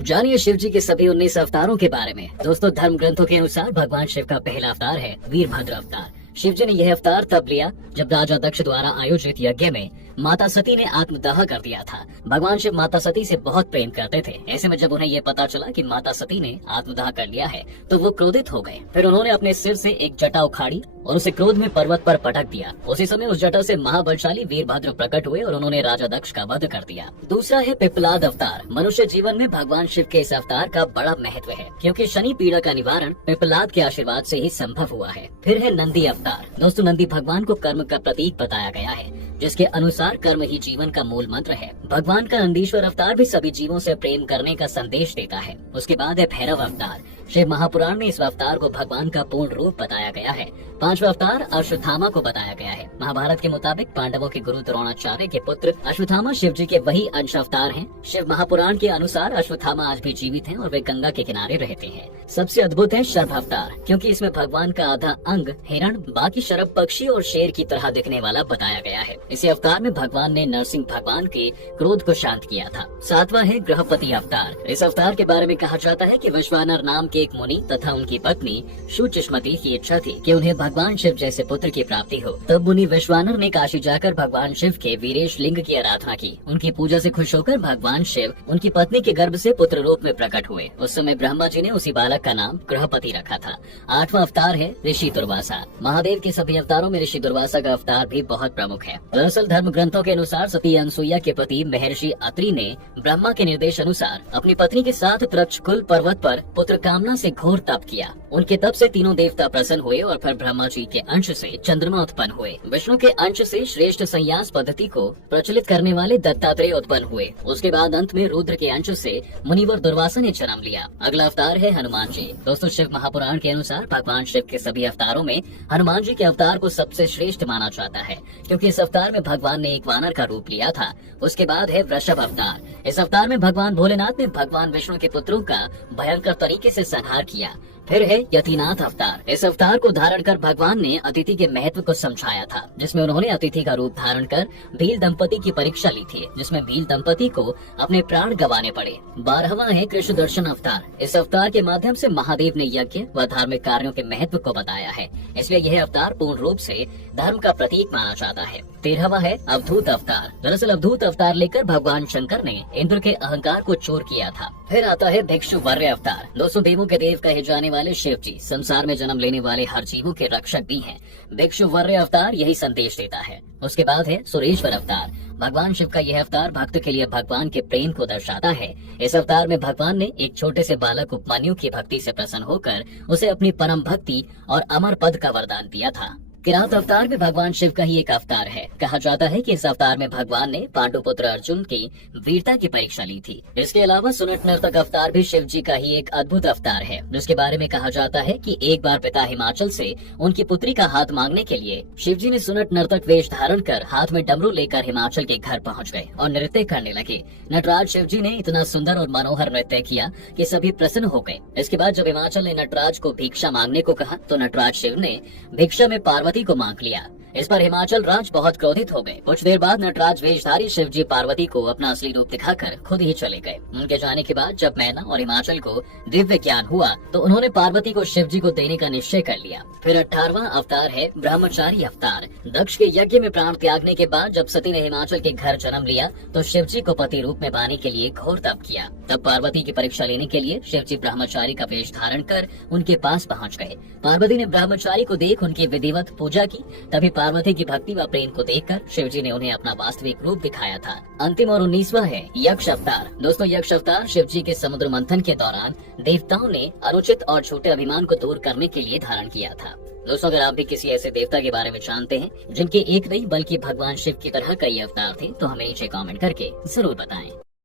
जानिए शिव जी के सभी 19 अवतारों के बारे में। दोस्तों, धर्म ग्रंथों के अनुसार भगवान शिव का पहला अवतार है वीरभद्र अवतार। शिव जी ने यह अवतार तब लिया जब राजा दक्ष द्वारा आयोजित यज्ञ में माता सती ने आत्मदाह कर दिया था। भगवान शिव माता सती से बहुत प्रेम करते थे। ऐसे में जब उन्हें यह पता चला कि माता सती ने आत्मदाह कर लिया है तो वो क्रोधित हो गए। फिर उन्होंने अपने सिर से एक जटा उखाड़ी और उसे क्रोध में पर्वत पर पटक दिया। उसी समय उस जटा से महाबलशाली वीरभद्र प्रकट हुए और उन्होंने राजा दक्ष का वध कर दिया। दूसरा है पिप्पलाद अवतार। मनुष्य जीवन में भगवान शिव के इस अवतार का बड़ा महत्व है, क्योंकि शनि पीड़ा का निवारण पिप्पलाद के आशीर्वाद से ही संभव हुआ है। फिर है नंदी अवतार। दोस्तों, नंदी भगवान को कर्म का प्रतीक बताया गया है, जिसके अनुसार कर्म ही जीवन का मूल मंत्र है। भगवान का नंदीश्वर अवतार भी सभी जीवों से प्रेम करने का संदेश देता है। उसके बाद है भैरव अवतार। शिव महापुराण में इस अवतार को भगवान का पूर्ण रूप बताया गया है। पांचवा अवतार अश्वत्थामा को बताया गया है। महाभारत के मुताबिक पांडवों के गुरु द्रोणाचार्य के पुत्र अश्वत्थामा शिव जी के वही अंश अवतार हैं। शिव महापुराण के अनुसार अश्वत्थामा आज भी जीवित हैं और वे गंगा के किनारे रहते हैं। सबसे अद्भुत है शर्भ अवतार, क्योंकि इसमें भगवान का आधा अंग हिरण, बाकी शरभ पक्षी और शेर की तरह दिखने वाला बताया गया है। इसी अवतार में भगवान ने नरसिंह भगवान के क्रोध को शांत किया था। सातवां है ग्रहपति अवतार। इस अवतार के बारे में कहा जाता है कि विश्वानर नाम के एक मुनि तथा उनकी पत्नी शुचिष्मति की इच्छा थी कि उन्हें भगवान शिव जैसे पुत्र की प्राप्ति हो। तब मुनि विश्वानर ने काशी जाकर भगवान शिव के वीरेश लिंग की आराधना की। उनकी पूजा से खुश होकर भगवान शिव उनकी पत्नी के गर्भ से पुत्र रूप में प्रकट हुए। उस समय ब्रह्मा जी ने उसी बालक का नाम ग्रहपति रखा था। आठवां अवतार है ऋषि दुर्वासा। महादेव के सभी अवतारों में ऋषि दुर्वासा का अवतार भी बहुत प्रमुख है। दरअसल धर्म ग्रंथों के अनुसार सती अनसुईया के पति महर्षि अत्रि ने ब्रह्मा के निर्देश अनुसार अपनी पत्नी के साथ त्रक्षकुल पर्वत पर पुत्र कामना से घोर तप किया। उनके तप से तीनों देवता प्रसन्न हुए और फिर ब्रह्मा जी के अंश से चंद्रमा उत्पन्न हुए। विष्णु के अंश से श्रेष्ठ संन्यास पद्धति को प्रचलित करने वाले दत्तात्रेय उत्पन्न हुए। उसके बाद अंत में रुद्र के अंश से मुनिवर दुर्वासा ने जन्म लिया। अगला अवतार है हनुमान जी। दोस्तों, शिव महापुराण के अनुसार भगवान शिव के सभी अवतारों में हनुमान जी के अवतार को सबसे श्रेष्ठ माना जाता है, क्योंकि इस अवतार में भगवान ने एक वानर का रूप लिया था। उसके बाद है वृषभ अवतार। इस अवतार में भगवान भोलेनाथ ने भगवान विष्णु के पुत्रों का भयंकर तरीके से संहार किया। फिर है यतिनाथ अवतार। इस अवतार को धारण कर भगवान ने अतिथि के महत्व को समझाया था, जिसमें उन्होंने अतिथि का रूप धारण कर भील दंपति की परीक्षा ली थी, जिसमें भील दंपति को अपने प्राण गंवाने पड़े। 12वां है कृष्ण दर्शन अवतार। इस अवतार के माध्यम से महादेव ने यज्ञ व धार्मिक कार्यों के महत्व को बताया है, इसलिए यह अवतार पूर्ण रूप से धर्म का प्रतीक माना जाता है। 13वां है अवधूत अवतार। दरअसल अवधूत अवतार लेकर भगवान शंकर ने इंद्र के अहंकार को चोर किया था। फिर आता है भिक्षु वर्य अवतार। दोस्तों, देवों के देव कहे जाने वाले शिव जी संसार में जन्म लेने वाले हर जीवों के रक्षक भी हैं। भिक्षु वर्य अवतार यही संदेश देता है। उसके बाद है सुरेश्वर अवतार। भगवान शिव का यह अवतार भक्त के लिए भगवान के प्रेम को दर्शाता है। इस अवतार में भगवान ने एक छोटे से बालक उपमन्यु की भक्ति से प्रसन्न होकर उसे अपनी परम भक्ति और अमर पद का वरदान दिया था। किरात अवतार में भगवान शिव का ही एक अवतार है। कहा जाता है कि इस अवतार में भगवान ने पांडुपुत्र अर्जुन की वीरता की परीक्षा ली थी। इसके अलावा सुनट नर्तक अवतार भी शिव जी का ही एक अद्भुत अवतार है, जिसके बारे में कहा जाता है कि एक बार पिता हिमाचल से उनकी पुत्री का हाथ मांगने के लिए शिव जी ने सुनट नर्तक वेश धारण कर हाथ में डमरू लेकर हिमाचल के घर पहुँच गए और नृत्य करने लगे। नटराज शिव जी ने इतना सुंदर और मनोहर नृत्य किया कि सभी प्रसन्न हो गए। इसके बाद जब हिमाचल ने नटराज को भिक्षा मांगने को कहा तो नटराज शिव ने भिक्षा में पार्वती को मांग लिया। इस पर हिमाचल राज बहुत क्रोधित हो गए। कुछ देर बाद नटराज वेशधारी शिव जी पार्वती को अपना असली रूप दिखाकर खुद ही चले गए। उनके जाने के बाद जब मैना और हिमाचल को दिव्य ज्ञान हुआ तो उन्होंने पार्वती को शिव जी को देने का निश्चय कर लिया। फिर 18वां अवतार है ब्रह्मचारी अवतार। दक्ष के यज्ञ में प्राण त्यागने के बाद जब सती ने हिमाचल के घर जन्म लिया तो शिव जी को पति रूप में पाने के लिए घोर तप किया। तब पार्वती की परीक्षा लेने के लिए शिव जी ब्रह्मचारी का वेश धारण कर उनके पास पहुँच गए। पार्वती ने ब्रह्मचारी को देख उनकी विधिवत पूजा की। तभी पार्वती की भक्ति व प्रेम को देखकर शिव जी ने उन्हें अपना वास्तविक रूप दिखाया था। अंतिम और 19वां है यक्ष अवतार। दोस्तों, यक्ष अवतार शिव जी के समुद्र मंथन के दौरान देवताओं ने अनुचित और छोटे अभिमान को दूर करने के लिए धारण किया था। दोस्तों, अगर आप भी किसी ऐसे देवता के बारे में जानते हैं जिनके एक नहीं बल्कि भगवान शिव की तरह कई अवतार थे तो हमें नीचे कमेंट करके जरूर बताएं।